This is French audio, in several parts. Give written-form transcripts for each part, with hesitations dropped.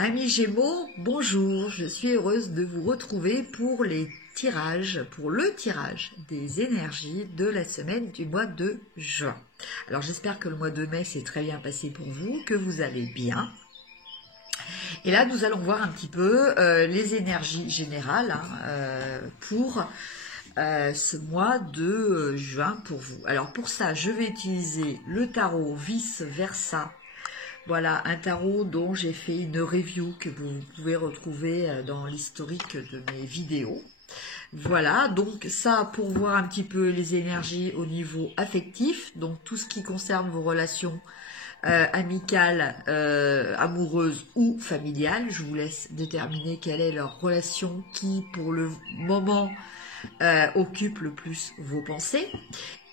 Amis Gémeaux, bonjour, je suis heureuse de vous retrouver pour les tirages, pour le tirage des énergies de la semaine du mois de juin. Alors j'espère que le mois de mai s'est très bien passé pour vous, que vous allez bien. Et là nous allons voir un petit peu les énergies générales pour ce mois de juin pour vous. Alors pour ça je vais utiliser le tarot Vice Versa. Voilà, un tarot dont j'ai fait une review que vous pouvez retrouver dans l'historique de mes vidéos. Voilà, donc ça pour voir un petit peu les énergies au niveau affectif, donc tout ce qui concerne vos relations amicales, amoureuses ou familiales. Je vous laisse déterminer quelle est leur relation qui, pour le moment, occupe le plus vos pensées.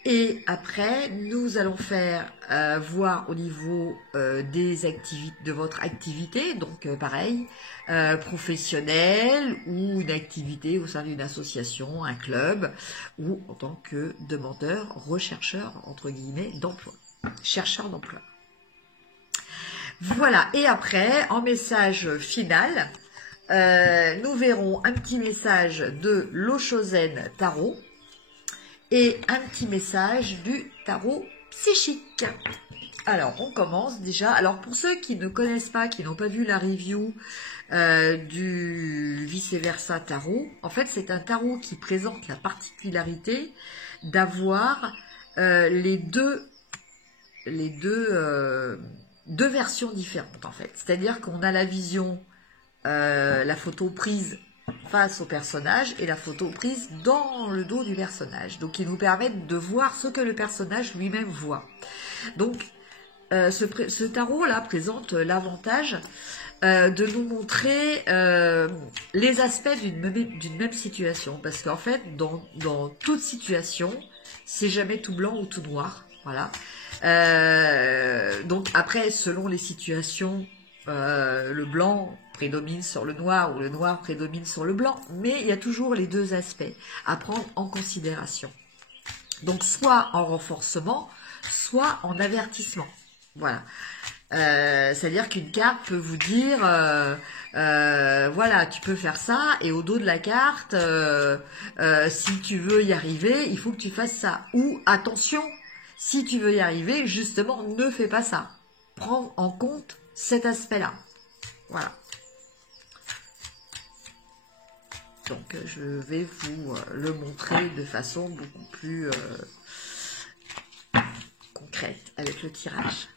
Et après, nous allons faire voir au niveau des activités, de votre activité, donc pareil, professionnelle ou une activité au sein d'une association, un club, ou en tant que demandeur, rechercheur, entre guillemets, d'emploi, chercheur d'emploi. Voilà, et après, en message final, nous verrons un petit message de l'Oshozen Tarot, et un petit message du tarot psychique. Alors, on commence déjà. Alors, pour ceux qui ne connaissent pas, qui n'ont pas vu la review du Vice Versa tarot, en fait, c'est un tarot qui présente la particularité d'avoir deux versions différentes, en fait. C'est-à-dire qu'on a la vision, la photo prise face au personnage et la photo prise dans le dos du personnage, donc qui nous permettent de voir ce que le personnage lui-même voit. Donc ce tarot là présente l'avantage de nous montrer les aspects d'une même situation, parce qu'en fait dans toute situation c'est jamais tout blanc ou tout noir, voilà. Donc après, selon les situations, le blanc prédomine sur le noir ou le noir prédomine sur le blanc, mais il y a toujours les deux aspects à prendre en considération. Donc soit en renforcement, soit en avertissement. Voilà. C'est-à-dire qu'une carte peut vous dire voilà, tu peux faire ça, et au dos de la carte, si tu veux y arriver, il faut que tu fasses ça. Ou attention, si tu veux y arriver, justement, ne fais pas ça. Prends en compte cet aspect-là. Voilà. Donc, je vais vous le montrer de façon beaucoup plus concrète avec le tirage.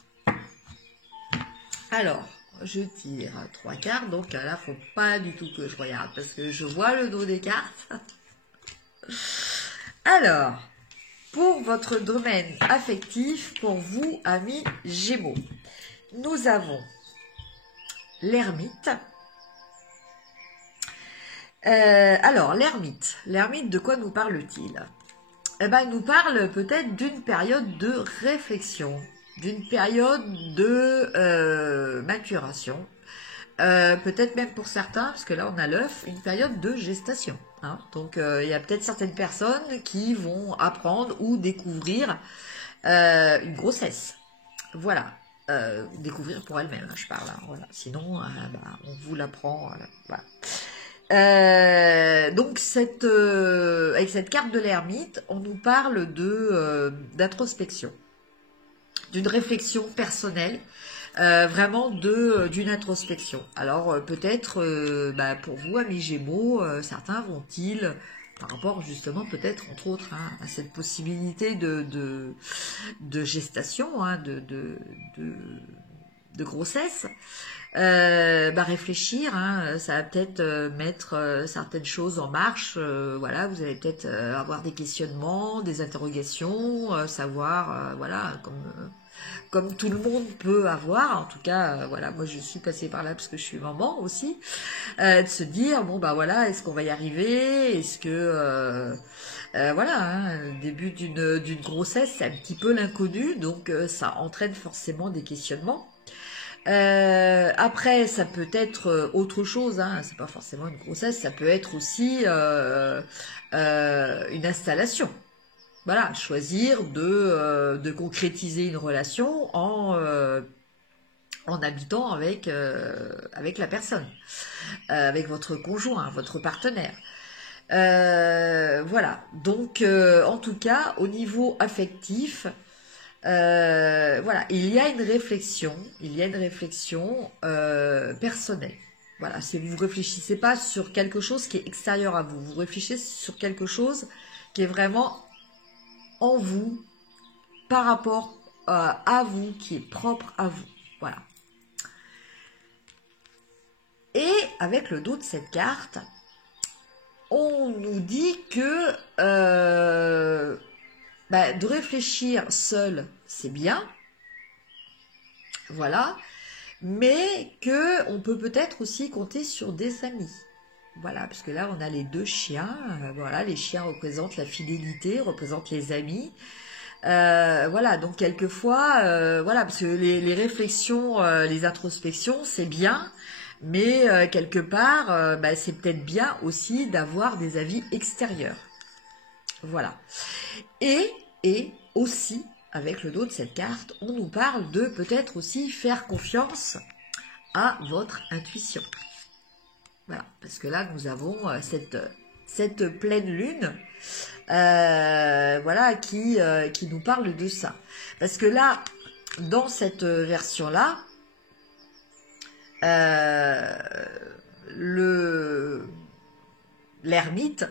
Alors, je tire 3 cartes. Donc là, faut pas du tout que je regarde parce que je vois le dos des cartes. Alors, pour votre domaine affectif, pour vous, amis Gémeaux, nous avons l'ermite. Alors, l'ermite, de quoi nous parle-t-il? Eh ben, il nous parle peut-être d'une période de réflexion, d'une période de maturation, peut-être même pour certains, parce que là on a l'œuf, une période de gestation. Hein. Donc il y a peut-être certaines personnes qui vont apprendre ou découvrir une grossesse. Voilà. Découvrir pour elle-même, hein, je parle. Hein, voilà. Sinon, on vous l'apprend. Voilà. Donc avec cette carte de l'ermite, on nous parle d'introspection, d'une réflexion personnelle, vraiment d'une introspection. Alors peut-être pour vous, amis Gémeaux, certains vont-ils, par rapport justement peut-être entre autres à cette possibilité de gestation, hein, de grossesse, réfléchir, hein, ça va peut-être mettre certaines choses en marche, voilà, vous allez peut-être avoir des questionnements, des interrogations, savoir, voilà, comme tout le monde peut avoir, en tout cas, voilà, moi je suis passée par là parce que je suis maman aussi, de se dire, bon bah voilà, est-ce qu'on va y arriver, est-ce que... voilà, hein, le début d'une grossesse, c'est un petit peu l'inconnu, donc ça entraîne forcément des questionnements. Après, ça peut être autre chose, hein, c'est pas forcément une grossesse, ça peut être aussi une installation. Voilà, choisir de concrétiser une relation en en habitant avec la personne, avec votre conjoint, votre partenaire. Voilà, donc en tout cas, au niveau affectif, voilà, il y a une réflexion, personnelle. Voilà, vous ne réfléchissez pas sur quelque chose qui est extérieur à vous, vous réfléchissez sur quelque chose qui est vraiment en vous, par rapport à vous, qui est propre à vous. Voilà. Et avec le dos de cette carte, on nous dit que de réfléchir seul, c'est bien, voilà, mais que on peut peut-être aussi compter sur des amis. Voilà, parce que là, on a les deux chiens. Voilà, les chiens représentent la fidélité, représentent les amis. Voilà, donc quelquefois, voilà, parce que les réflexions, les introspections, c'est bien, mais quelque part, c'est peut-être bien aussi d'avoir des avis extérieurs. Voilà. Et aussi, avec le dos de cette carte, on nous parle de peut-être aussi faire confiance à votre intuition. Voilà, parce que là, nous avons cette pleine lune, voilà, qui nous parle de ça. Parce que là, dans cette version-là, l'ermite,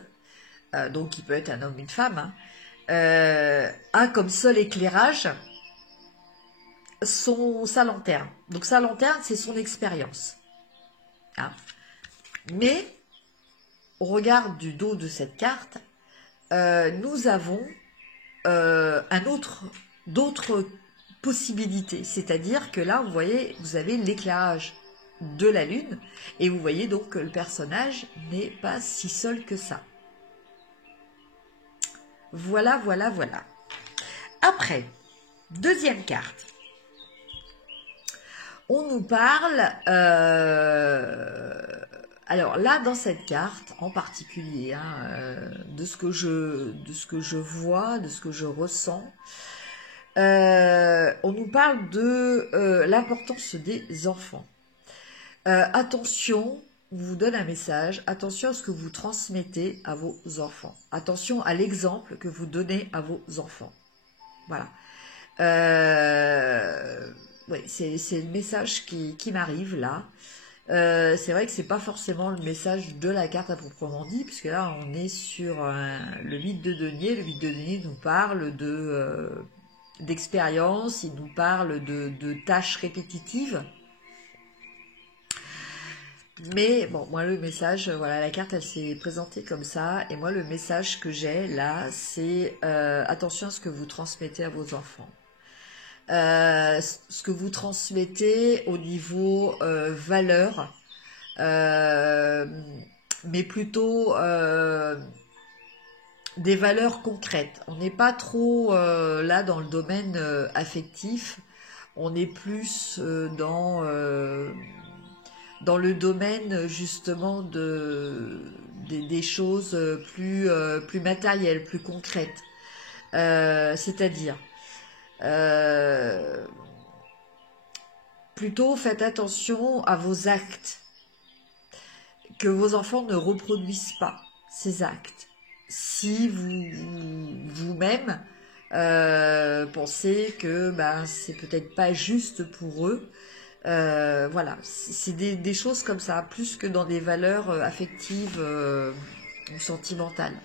donc qui peut être un homme ou une femme, hein, a comme seul éclairage sa lanterne. Donc sa lanterne, c'est son expérience. Hein. Mais, au regard du dos de cette carte, nous avons d'autres possibilités. C'est-à-dire que là, vous voyez, vous avez l'éclairage de la lune, et vous voyez donc que le personnage n'est pas si seul que ça. Voilà, voilà, voilà. Après, deuxième carte. On nous parle... alors là, dans cette carte en particulier, hein, de ce que je vois, de ce que je ressens, on nous parle de l'importance des enfants. Attention, on vous donne un message, attention à ce que vous transmettez à vos enfants. Attention à l'exemple que vous donnez à vos enfants. Voilà. Oui, c'est le message qui m'arrive là. C'est vrai que c'est pas forcément le message de la carte à proprement dit, puisque là on est sur le 8 de denier. Le 8 de denier nous parle d'expérience, il nous parle de tâches répétitives. Mais bon, moi le message, voilà, la carte elle s'est présentée comme ça, et moi le message que j'ai là, c'est attention à ce que vous transmettez à vos enfants. Ce que vous transmettez au niveau valeur, mais plutôt des valeurs concrètes. On n'est pas trop là dans le domaine affectif, on est plus dans le domaine justement des choses plus matérielles, plus concrètes. C'est-à-dire, plutôt faites attention à vos actes, que vos enfants ne reproduisent pas ces actes. Si vous-même pensez que c'est peut-être pas juste pour eux, voilà, c'est des choses comme ça, plus que dans des valeurs affectives ou sentimentales.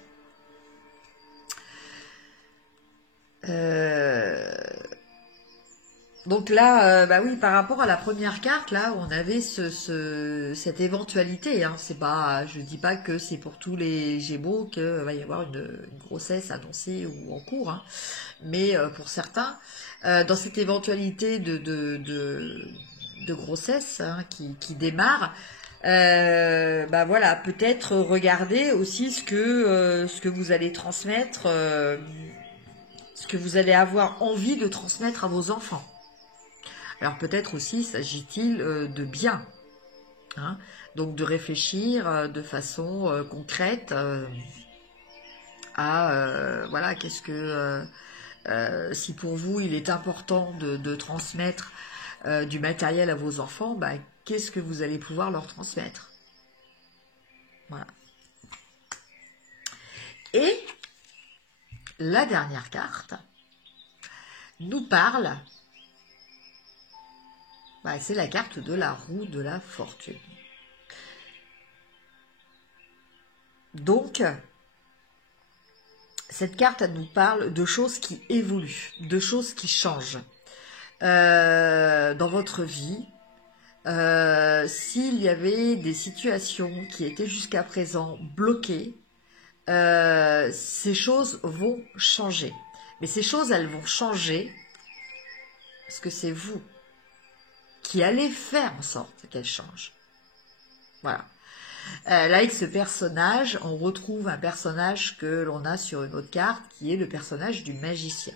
Donc là, oui, par rapport à la première carte, là, on avait cette éventualité. Hein, c'est pas, je dis pas que c'est pour tous les Gémeaux qu'il va y avoir une grossesse annoncée ou en cours, hein, mais pour certains, dans cette éventualité de grossesse hein, qui démarre, voilà, peut-être regarder aussi ce que vous allez transmettre, ce que vous allez avoir envie de transmettre à vos enfants. Alors peut-être aussi s'agit-il de bien, hein, donc de réfléchir de façon concrète à voilà, qu'est-ce que si pour vous il est important de transmettre du matériel à vos enfants, bah, qu'est-ce que vous allez pouvoir leur transmettre? Voilà. Et la dernière carte nous parle, bah, c'est la carte de la roue de la fortune. Donc, cette carte, elle nous parle de choses qui évoluent, de choses qui changent dans votre vie. S'il y avait des situations qui étaient jusqu'à présent bloquées, ces choses vont changer. Mais ces choses, elles vont changer parce que c'est vous qui allez faire en sorte qu'elles changent. Voilà. Là, avec ce personnage, on retrouve un personnage que l'on a sur une autre carte, qui est le personnage du magicien.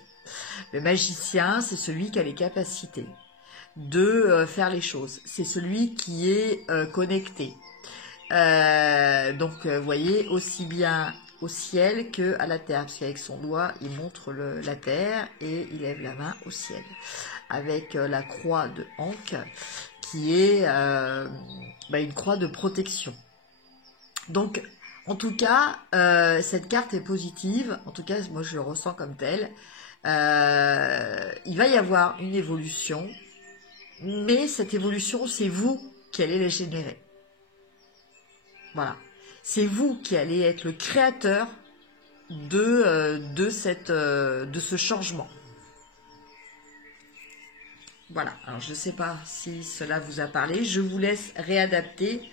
Le magicien, c'est celui qui a les capacités de faire les choses. C'est celui qui est connecté. Donc, vous voyez, aussi bien au ciel que à la terre, parce qu'avec son doigt, il montre la terre et il lève la main au ciel. Avec la croix de Ankh, qui est une croix de protection. Donc, en tout cas, cette carte est positive. En tout cas, moi, je le ressens comme tel. Il va y avoir une évolution, mais cette évolution, c'est vous qui allez la générer. Voilà. C'est vous qui allez être le créateur de ce changement. Voilà. Alors, je ne sais pas si cela vous a parlé. Je vous laisse réadapter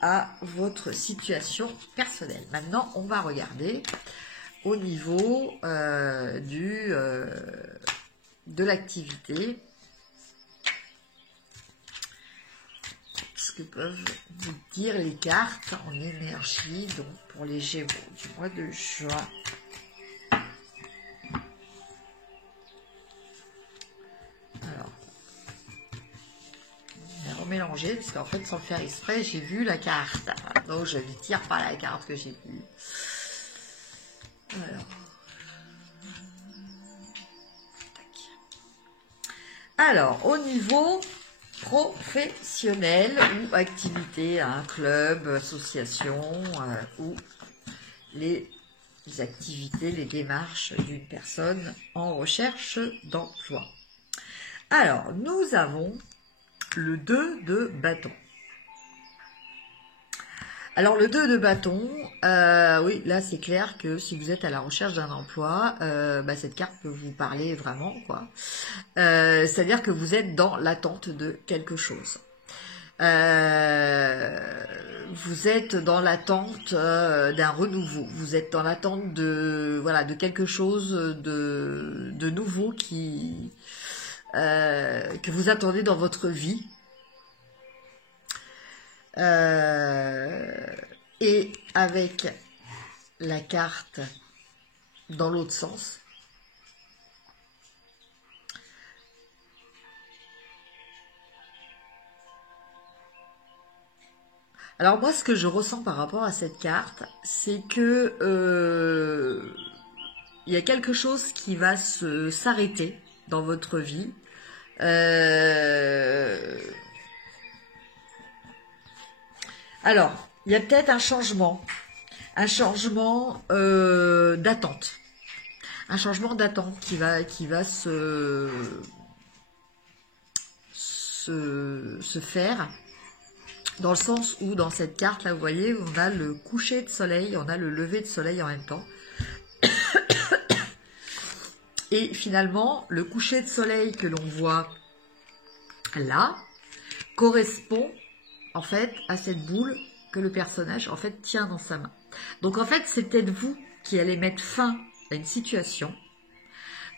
à votre situation personnelle. Maintenant, on va regarder au niveau de l'activité. Ce que peuvent vous dire les cartes en énergie, donc pour les Gémeaux du mois de juin. Alors, je vais remélanger, parce qu'en fait, sans le faire exprès, j'ai vu la carte. Donc, je ne tire pas la carte que j'ai vue. Alors, au niveau professionnel ou activité, un club, association ou les activités, les démarches d'une personne en recherche d'emploi. Alors, nous avons le 2 de bâton. Alors, le 2 de bâton, oui, là, c'est clair que si vous êtes à la recherche d'un emploi, cette carte peut vous parler vraiment, quoi. C'est-à-dire que vous êtes dans l'attente de quelque chose. Vous êtes dans l'attente d'un renouveau. Vous êtes dans l'attente de quelque chose de nouveau que vous attendez dans votre vie. Et avec la carte dans l'autre sens, alors moi ce que je ressens par rapport à cette carte, c'est que il y a quelque chose qui va s'arrêter dans votre vie. Alors, il y a peut-être un changement d'attente. Un changement d'attente qui va se faire, dans le sens où dans cette carte là, vous voyez, on a le coucher de soleil, on a le lever de soleil en même temps. Et finalement, le coucher de soleil que l'on voit là correspond en fait à cette boule que le personnage en fait tient dans sa main. Donc en fait, c'est peut-être vous qui allez mettre fin à une situation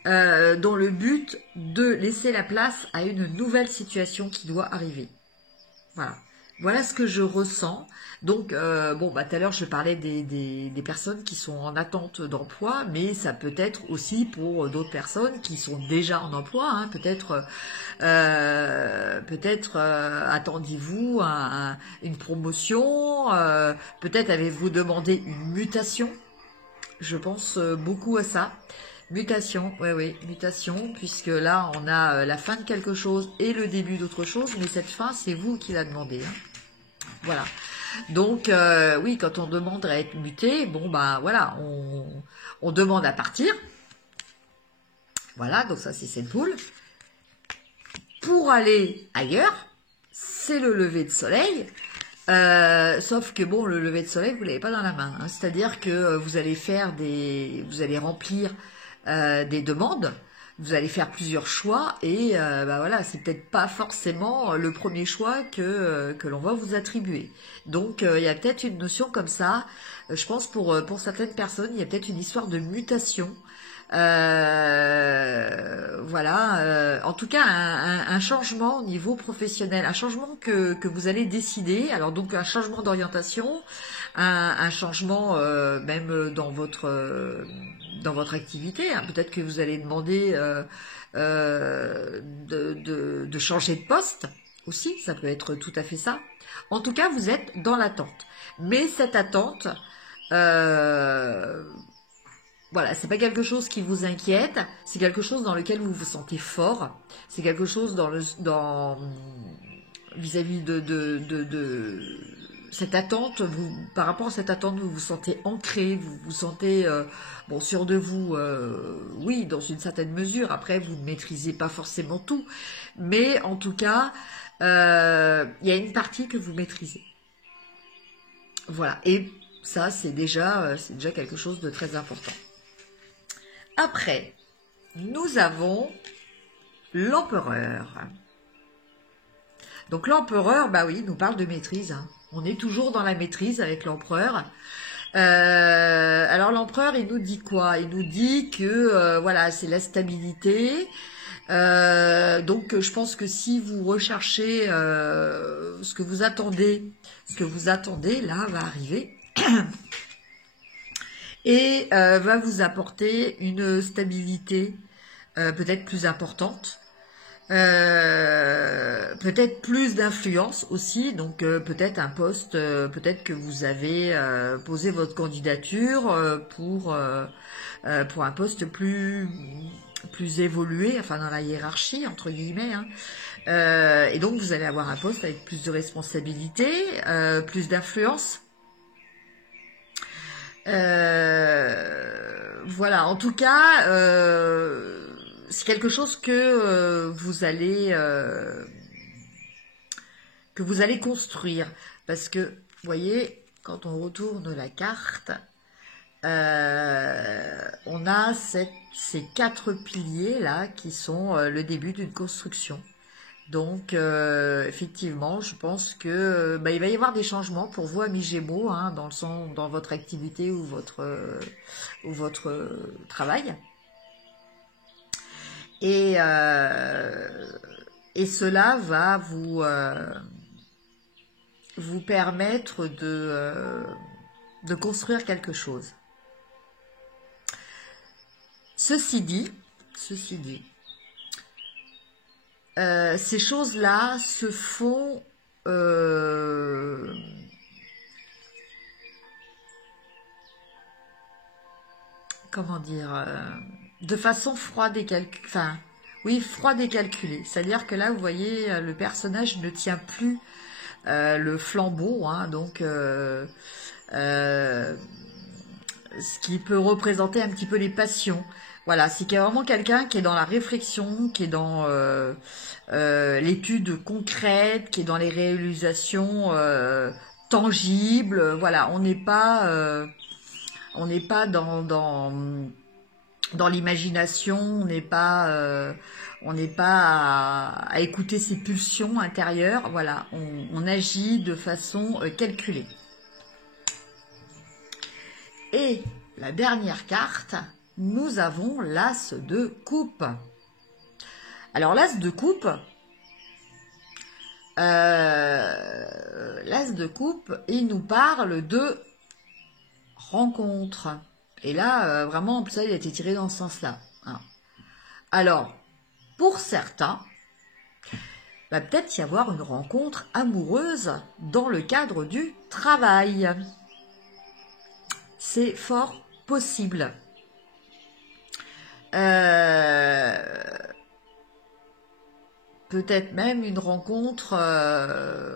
dans le but de laisser la place à une nouvelle situation qui doit arriver. Voilà. Voilà ce que je ressens. Donc, tout à l'heure, je parlais des personnes qui sont en attente d'emploi, mais ça peut être aussi pour d'autres personnes qui sont déjà en emploi. Hein. Peut-être attendez-vous une promotion, peut-être avez-vous demandé une mutation. Je pense beaucoup à ça. Mutation, oui, oui, mutation, puisque là, on a la fin de quelque chose et le début d'autre chose, mais cette fin, c'est vous qui la demandez. Hein. Voilà. Donc, oui, quand on demande à être muté, bon, bah voilà, on demande à partir. Voilà, donc ça, c'est cette boule. Pour aller ailleurs, c'est le lever de soleil. Sauf que bon, le lever de soleil, vous l'avez pas dans la main. Hein. C'est-à-dire que vous allez vous allez remplir des demandes, vous allez faire plusieurs choix et bah voilà, c'est peut-être pas forcément le premier choix que l'on va vous attribuer. Donc il y a peut-être une notion comme ça. Je pense pour certaines personnes, il y a peut-être une histoire de mutation. Voilà, en tout cas un changement au niveau professionnel, un changement que vous allez décider, alors donc un changement d'orientation, un changement même dans votre activité, hein. Peut-être que vous allez demander de changer de poste aussi, ça peut être tout à fait ça. En tout cas, vous êtes dans l'attente, mais cette attente voilà, c'est pas quelque chose qui vous inquiète, c'est quelque chose dans lequel vous vous sentez fort, c'est quelque chose vis-à-vis de cette attente, par rapport à cette attente, vous vous sentez ancré, vous vous sentez bon, sûr de vous, oui, dans une certaine mesure. Après, vous ne maîtrisez pas forcément tout, mais en tout cas, il y a une partie que vous maîtrisez. Voilà, et ça, c'est déjà quelque chose de très important. Après, nous avons l'empereur. Donc l'empereur, bah oui, nous parle de maîtrise. Hein. On est toujours dans la maîtrise avec l'empereur. Alors l'empereur, il nous dit quoi? Il nous dit que voilà, c'est la stabilité. Donc je pense que si vous recherchez ce que vous attendez là va arriver. Et va vous apporter une stabilité peut-être plus importante, peut-être plus d'influence aussi, donc peut-être un poste, peut-être que vous avez posé votre candidature pour un poste plus évolué, enfin dans la hiérarchie entre guillemets, hein. Et donc vous allez avoir un poste avec plus de responsabilité, plus d'influence. Voilà, en tout cas, c'est quelque chose que vous allez construire, parce que vous voyez, quand on retourne la carte, on a ces 4 piliers là qui sont le début d'une construction. Donc, effectivement, je pense que il va y avoir des changements pour vous, amis Gémeaux, hein, dans votre activité ou votre travail. Et cela va vous permettre de construire quelque chose. Ceci dit, ces choses-là se font comment dire, de façon froide et calculée. Enfin, oui, froide et calculée. C'est-à-dire que là, vous voyez, le personnage ne tient plus le flambeau, hein, donc ce qui peut représenter un petit peu les passions. Voilà, c'est vraiment quelqu'un qui est dans la réflexion, qui est dans l'étude concrète, qui est dans les réalisations tangibles. Voilà, on n'est pas dans l'imagination, on n'est pas à écouter ses pulsions intérieures. Voilà, on agit de façon calculée. Et la dernière carte, nous avons l'as de coupe. Alors l'as de coupe, il nous parle de rencontre. Et là, vraiment, en plus, ça, il a été tiré dans ce sens-là. Hein. Alors, pour certains, va peut-être y avoir une rencontre amoureuse dans le cadre du travail. C'est fort possible. Peut-être même une rencontre,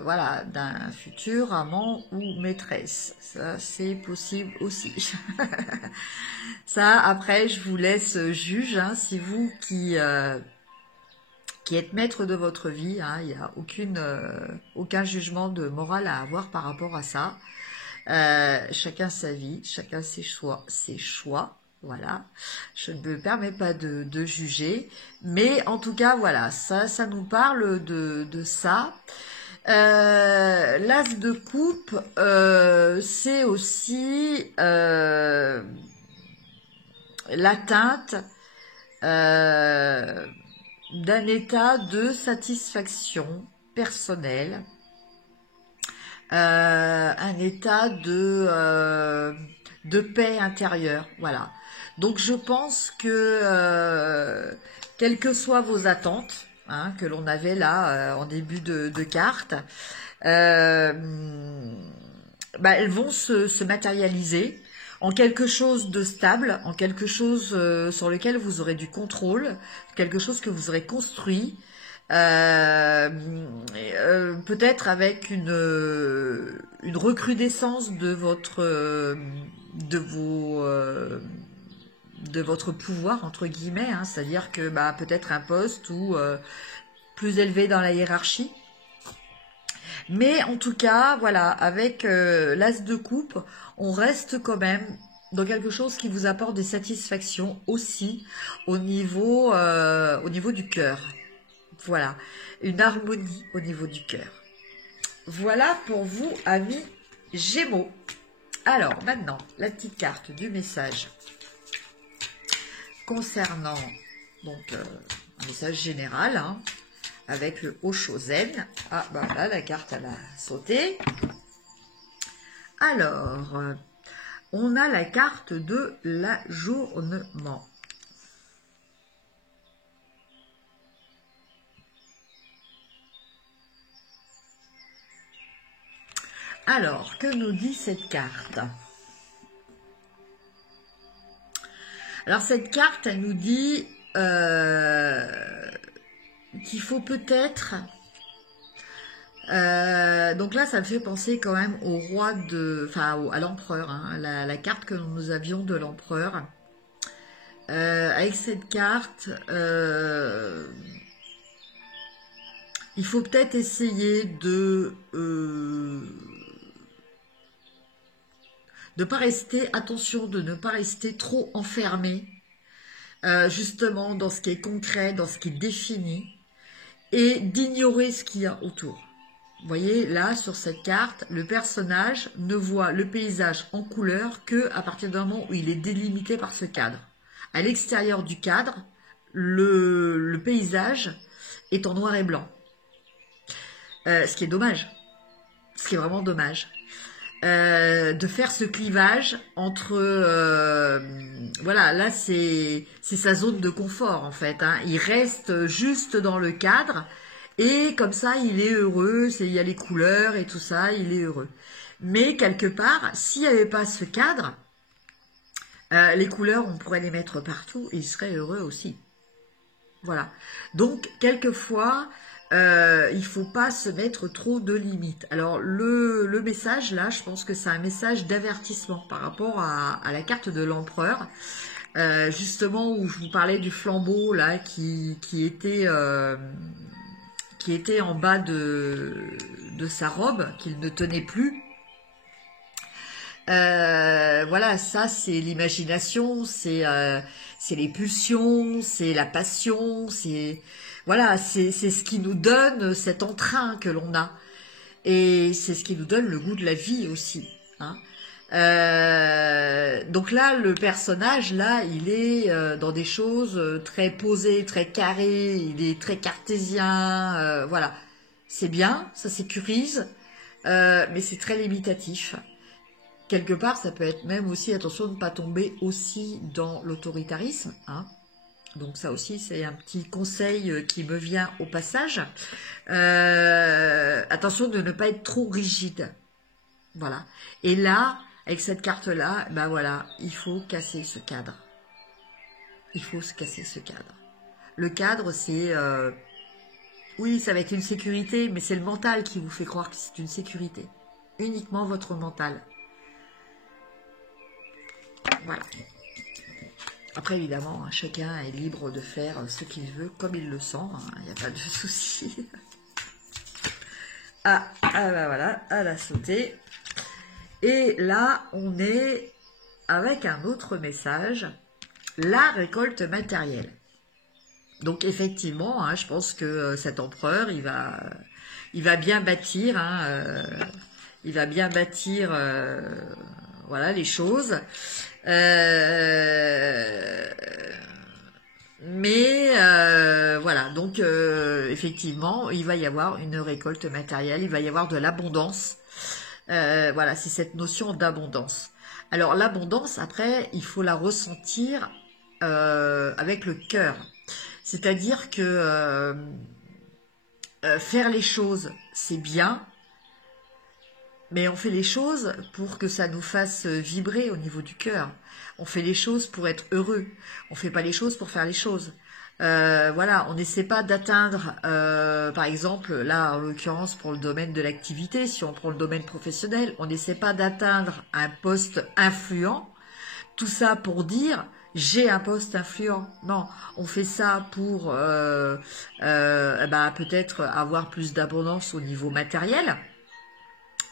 voilà, d'un futur amant ou maîtresse. Ça, c'est possible aussi. Ça, après, je vous laisse juge. Hein, c'est vous qui êtes maître de votre vie. Hein, il n'y a aucun jugement de morale à avoir par rapport à ça. Chacun sa vie, chacun ses choix. Voilà, je ne me permets pas de juger, mais en tout cas, voilà, ça nous parle de ça. L'as de coupe, c'est aussi l'atteinte d'un état de satisfaction personnelle, un état de paix intérieure, voilà. Donc je pense que quelles que soient vos attentes, hein, que l'on avait là en début de carte, elles vont se matérialiser en quelque chose de stable, en quelque chose sur lequel vous aurez du contrôle, quelque chose que vous aurez construit, peut-être avec une recrudescence de votre pouvoir entre guillemets, hein, c'est-à-dire que peut-être un poste ou plus élevé dans la hiérarchie. Mais en tout cas, voilà, avec l'as de coupe, on reste quand même dans quelque chose qui vous apporte des satisfactions aussi au niveau du cœur. Voilà, une harmonie au niveau du cœur. Voilà pour vous, amis Gémeaux. Alors, maintenant, la petite carte du message concernant donc un message général, hein, avec le Oshozen. Ah, là, la carte, elle a sauté. Alors, on a la carte de l'ajournement. Alors, que nous dit cette carte? Alors, cette carte, elle nous dit qu'il faut peut-être... donc là, ça me fait penser quand même au roi à l'empereur, hein, la carte que nous avions de l'empereur. Avec cette carte, il faut peut-être essayer de ne pas rester, attention, de ne pas rester trop enfermé, justement dans ce qui est concret, dans ce qui est défini, et d'ignorer ce qu'il y a autour. Vous voyez, là, sur cette carte, le personnage ne voit le paysage en couleur que à partir du moment où il est délimité par ce cadre. À l'extérieur du cadre, le paysage est en noir et blanc. Ce qui est dommage. Ce qui est vraiment dommage. De faire ce clivage entre... voilà, là, c'est sa zone de confort, en fait. Hein. Il reste juste dans le cadre. Et comme ça, il est heureux, il y a les couleurs et tout ça, il est heureux. Mais quelque part, s'il n'y avait pas ce cadre, les couleurs, on pourrait les mettre partout et il serait heureux aussi. Voilà. Donc, quelquefois, il ne faut pas se mettre trop de limites. Alors, le message, là, je pense que c'est un message d'avertissement par rapport à la carte de l'empereur. Justement, où je vous parlais du flambeau, là, qui était en bas de sa robe, qu'il ne tenait plus. Voilà, ça c'est l'imagination, c'est les pulsions, c'est la passion, c'est voilà, c'est ce qui nous donne cet entrain que l'on a, et c'est ce qui nous donne le goût de la vie aussi. Hein. Donc là, le personnage, là, il est dans des choses très posées, très carrées, il est très cartésien, voilà. C'est bien, ça sécurise, mais c'est très limitatif. Quelque part, ça peut être même aussi, attention de ne pas tomber aussi dans l'autoritarisme. Hein. Donc ça aussi, c'est un petit conseil qui me vient au passage. Attention de ne pas être trop rigide. Voilà. Et là, avec cette carte-là, voilà, il faut casser ce cadre. il faut se casser ce cadre. Le cadre, c'est... oui, ça va être une sécurité, mais c'est le mental qui vous fait croire que c'est une sécurité. Uniquement votre mental. Voilà. Après, évidemment, chacun est libre de faire ce qu'il veut, comme il le sent. Il n'y a pas de souci. Ah, bah voilà, elle a sauté. Et là, on est avec un autre message. La récolte matérielle. Donc effectivement, je pense que cet empereur, il va bien bâtir, il va bien bâtir, voilà, les choses. Mais voilà, donc effectivement, il va y avoir une récolte matérielle, il va y avoir de l'abondance. Voilà, c'est cette notion d'abondance. Alors l'abondance, après, il faut la ressentir avec le cœur. C'est-à-dire que faire les choses, c'est bien, mais on fait les choses pour que ça nous fasse vibrer au niveau du cœur. On fait les choses pour être heureux. On ne fait pas les choses pour faire les choses. Voilà, on n'essaie pas d'atteindre, par exemple, là en l'occurrence pour le domaine de l'activité, si on prend le domaine professionnel, on n'essaie pas d'atteindre un poste influent. Tout ça pour dire j'ai un poste influent. Non, on fait ça pour peut-être avoir plus d'abondance au niveau matériel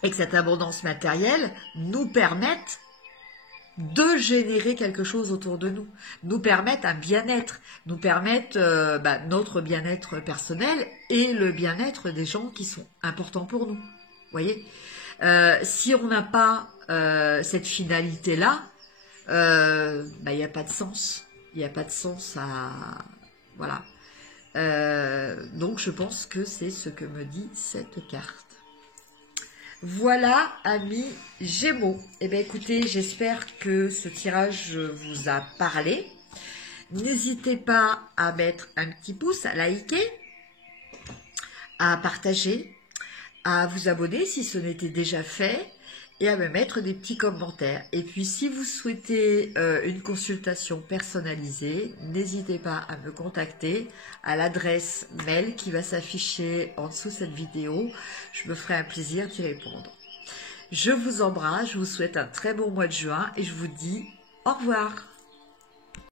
et que cette abondance matérielle nous permette de générer quelque chose autour de nous, nous permette un bien-être, nous permette notre bien-être personnel et le bien-être des gens qui sont importants pour nous. Vous voyez, si on n'a pas cette finalité-là, il n'y a pas de sens. Il n'y a pas de sens à... Voilà. Donc, je pense que c'est ce que me dit cette carte. Voilà, amis Gémeaux. Eh bien, écoutez, j'espère que ce tirage vous a parlé. N'hésitez pas à mettre un petit pouce, à liker, à partager, à vous abonner si ce n'était déjà fait et à me mettre des petits commentaires. Et puis, si vous souhaitez une consultation personnalisée, n'hésitez pas à me contacter à l'adresse mail qui va s'afficher en dessous de cette vidéo. Je me ferai un plaisir d'y répondre. Je vous embrasse, je vous souhaite un très bon mois de juin et je vous dis au revoir.